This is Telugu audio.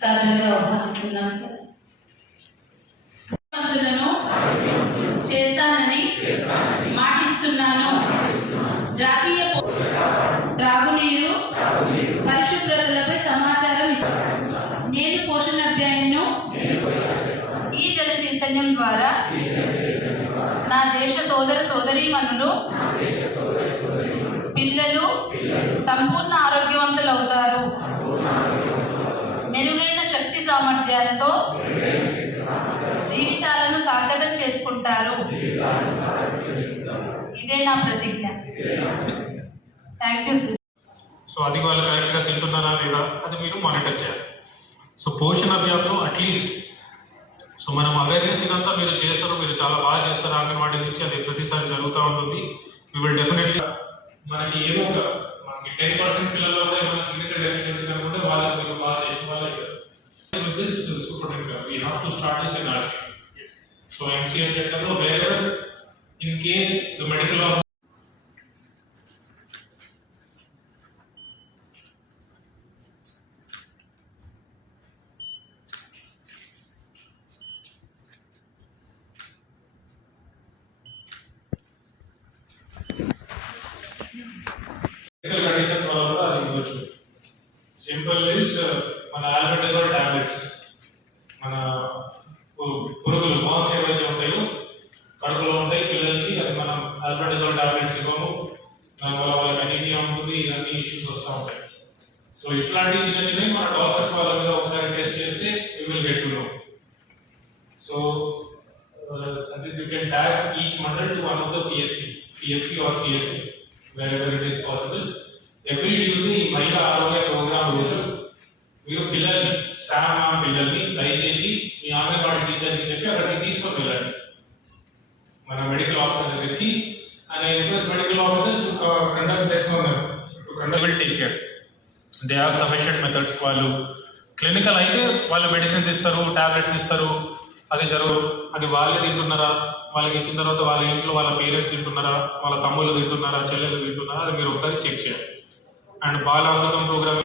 సాధారణంగా ఆహ్వానిస్తున్నాను సార్. చేస్తానని మాటిస్తున్నాను. జాతీయ త్రాగునీరు పరిశుభ్రతలపై సమాచారం నేను పోషణ అభియాన్ను ఈ జల చైతన్యం ద్వారా నా దేశ సోదర సోదరీమణులు పిల్లలు సంపూర్ణ ఆరోగ్యవంతులవుతారు. మెరుగైన శక్తి సామర్థ్యాలతో జీవితాలను సార్థకం చేసుకుంటారు. ఇదే నా ప్రతిజ్ఞ. Thank you. సో అది వాళ్ళు కరెక్ట్గా తింటున్నారా లేదా అది మీరు మానిటర్ చేయాలి. సో పోషణ అభియాన్లో అట్లీస్ట్ సో మనం అవేర్నెస్ ఇదంతా మీరు చేస్తారు, మీరు చాలా బాగా చేస్తారు. అంగన్వాడీ నుంచి అది ప్రతిసారి జరుగుతూ ఉంటుంది. వీ విల్ డెఫినెట్లీ మనకి ఏమో మనకి 10% పిల్లల్లో కూడా ఏమైనా క్లినికల్ డెఫిషియన్సీ కనుకుంటే వాళ్ళకి మీరు బాగా చేసిన వాళ్ళే. With this superintendent, we have to start this in nursery. So MCH chapter wherever in case the medical officer medical conditions వల్ల అది ఇవ్వచ్చు. సింపుల్ ఇస్ మన ఆల్బెండజోల్ టాబ్లెట్స్, మన పురుగులు మాన్స్ ఏవైతే ఉంటాయో కడుపులో ఉంటాయి పిల్లలకి, అది మనం ఆల్బెండజోల్ టాబ్లెట్స్ ఇవ్వము. దానివల్ల వాళ్ళకి అనీమియా ఉంటుంది, ఇవన్నీ ఇష్యూస్ వస్తూ ఉంటాయి. సో ఇట్లాంటి చిన్న చిన్నవి మన డాక్టర్స్ వాళ్ళ మీద ఒకసారి టెస్ట్ చేస్తే you will get to know. So something you can tag each mandal to one of the PHC or CHC wherever it is possible. Every Tuesday ఈ మహిళా ఆరోగ్య ప్రోగ్రామ్ రోజు మీరు పిల్లల్ని పిల్లల్ని దయచేసి మీ అంగన్వాడీ టీచర్కి చెప్పి అక్కడికి తీసుకొని వెళ్ళండి మన మెడికల్ ఆఫీసర్ దగ్గరికి. And I request medical officers to conduct test on them, to conduct will take care. They have sufficient methods. వాళ్ళు క్లినికల్ అయితే వాళ్ళు మెడిసిన్స్ ఇస్తారు, టాబ్లెట్స్ ఇస్తారు, అది అది వాళ్ళే తింటున్నారా, వాళ్ళకి ఇచ్చిన తర్వాత వాళ్ళ ఇంట్లో వాళ్ళ పేరెంట్స్ తింటున్నారా, వాళ్ళ తమ్ముళ్ళు తింటున్నారా, చెల్లెలు తింటున్నారా, అది మీరు ఒకసారి చెక్ చేయాలి. And Bala Amrutham programme